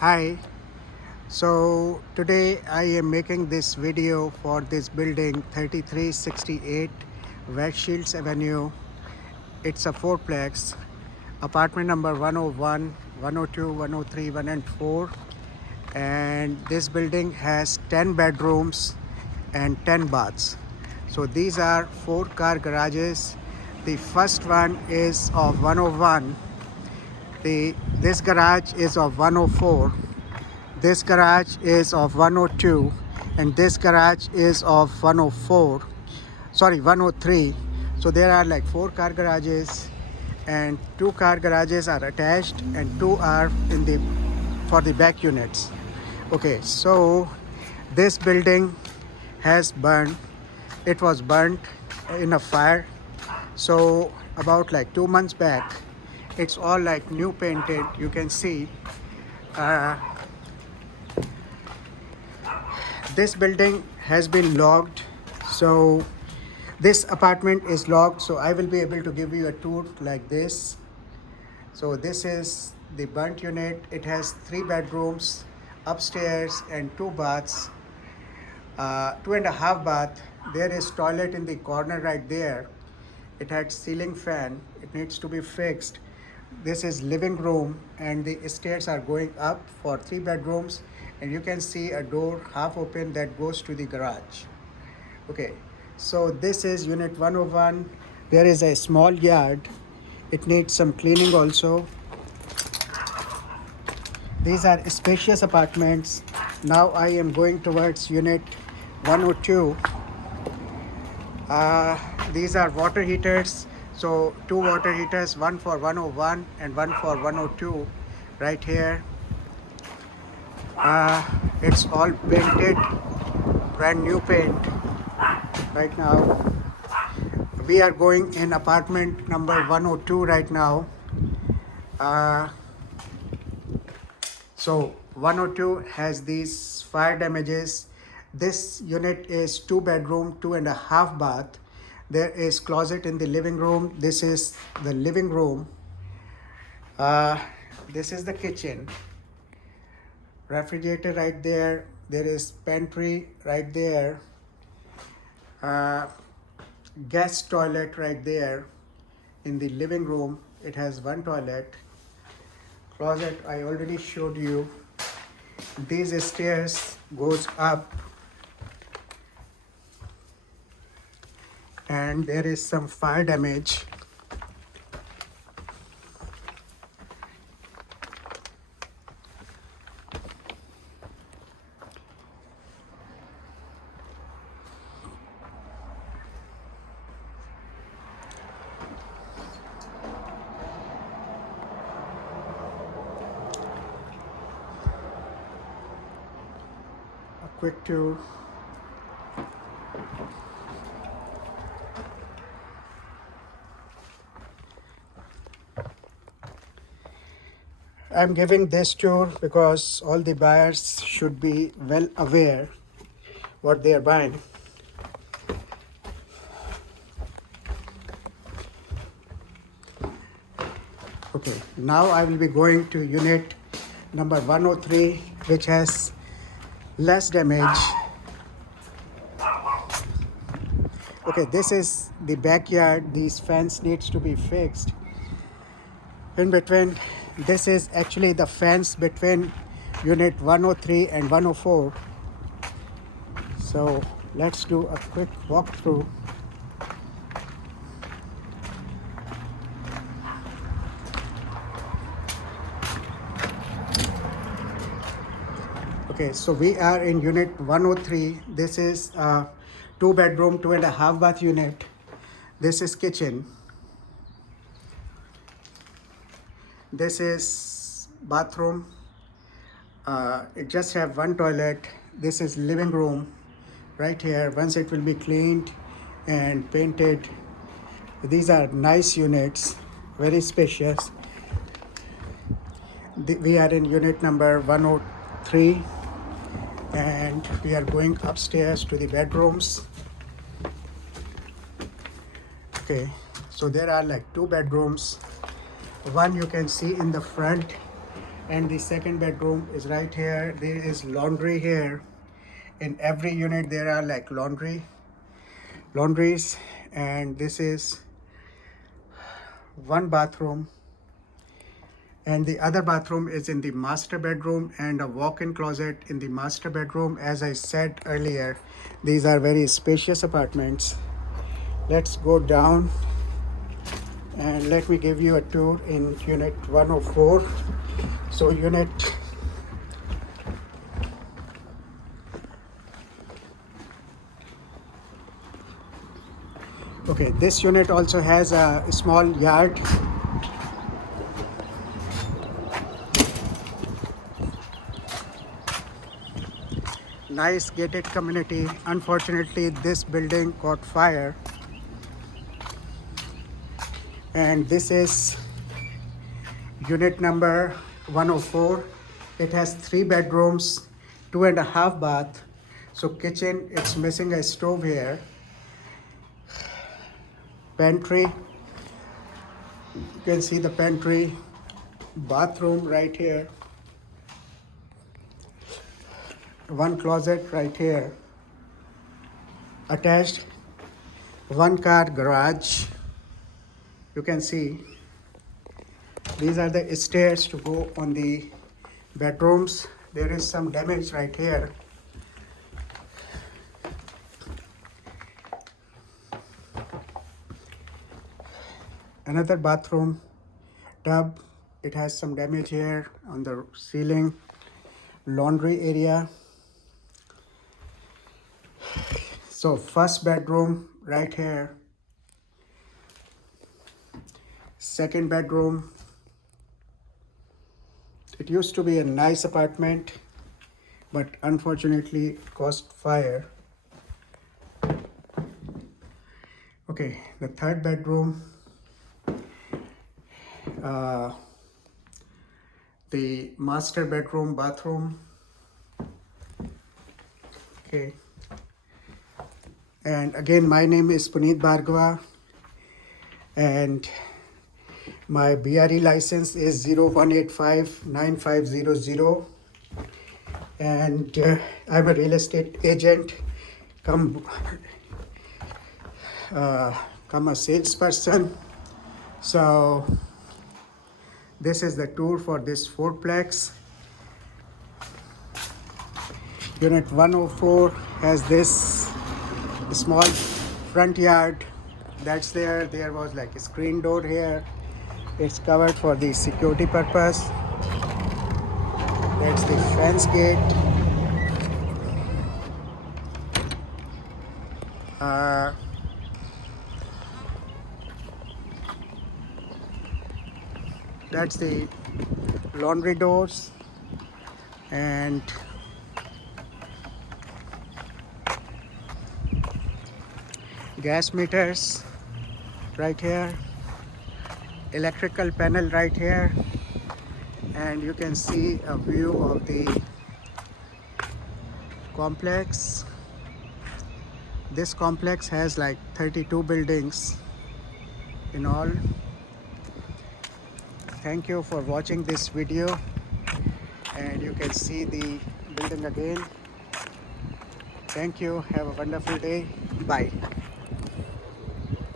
Hi, so today I am making this video for this building 3368 West Shields Avenue. It's a fourplex, apartment number 101, 102, 103, 1 and 4. And this building has 10 bedrooms and 10 baths. So these are 4-car garages. The first one is of 101. This garage is of 104. This garage is of 102 and this garage is of 104. Sorry, 103. So there are like 4-car garages and 2-car garages are attached and 2 are in the for the back units. Okay, so this building has burned. It was burnt in a fire. So about like 2 months back, it's all like new painted. You can see this building has been locked. So this apartment is locked, so I will be able to give you a tour like this. So this is the burnt unit. It has 3 bedrooms upstairs and 2 baths, 2.5 bath. There is toilet in the corner right there. It had ceiling fan. It needs to be fixed. This is living room and the stairs are going up for 3 bedrooms, and you can see a door half open that goes to the garage. Okay, so this is unit 101. There is a small yard. It needs some cleaning also. These are spacious apartments. Now I am going towards unit 102. These are water heaters. So 2 water heaters, one for 101 and one for 102 right here. It's all painted, brand new paint right now. We are going in apartment number 102 right now. So 102 has these fire damages. This unit is 2 bedroom, 2.5 bath. There is closet in the living room. This is the living room. This is the kitchen. Refrigerator right there. There is pantry right there. Guest toilet right there in the living room. It has 1 toilet. Closet I already showed you. These stairs goes up and there is some fire damage. A quick tour. I'm giving this tour because all the buyers should be well aware what they are buying. Okay, now I will be going to unit number 103, which has less damage. Okay, this is the backyard. These fence needs to be fixed. In between, this is actually the fence between unit 103 and 104. So let's do a quick walkthrough. Okay, so we are in unit 103. This is a 2 bedroom, 2.5 bath unit. This is kitchen. This is bathroom. It just have 1 toilet. This is living room right here. Once it will be cleaned and painted. These are nice units, very spacious. We are in unit number 103 and we are going upstairs to the bedrooms. Okay, so there are like 2 bedrooms. One you can see in the front. And the second bedroom is right here. There is laundry here. In every unit there are like laundries, and this is one bathroom, and the other bathroom is in the master bedroom, and a walk-in closet in the master bedroom. As I said earlier, these are very spacious apartments. Let's go down and let me give you a tour in unit 104. So this unit also has a small yard. Nice gated community. Unfortunately, this building caught fire. And this is unit number 104. It has 3 bedrooms, 2.5 bath. So kitchen, it's missing a stove here. Pantry, you can see the pantry. Bathroom right here. One closet right here. Attached 1-car garage. You can see these are the stairs to go on the bedrooms. There is some damage right here. Another bathroom tub. It has some damage here on the ceiling. Laundry area. So first bedroom right here. Second bedroom. It used to be a nice apartment, but unfortunately it caused fire. Okay, the third bedroom. The master bedroom, bathroom. Okay. And again, my name is Puneet Bhargava, and my BRE license is 01859500, and I'm a real estate agent, come a salesperson. So this is the tour for this fourplex. Unit 104 has this small front yard. That's there. There was like a screen door here. It's covered for the security purpose. That's the fence gate. That's the laundry doors, and gas meters right here, electrical panel right here, and you can see a view of the complex. This complex has like 32 buildings in all. Thank you for watching this video, and you can see the building again. Thank you. Have a wonderful day. Bye.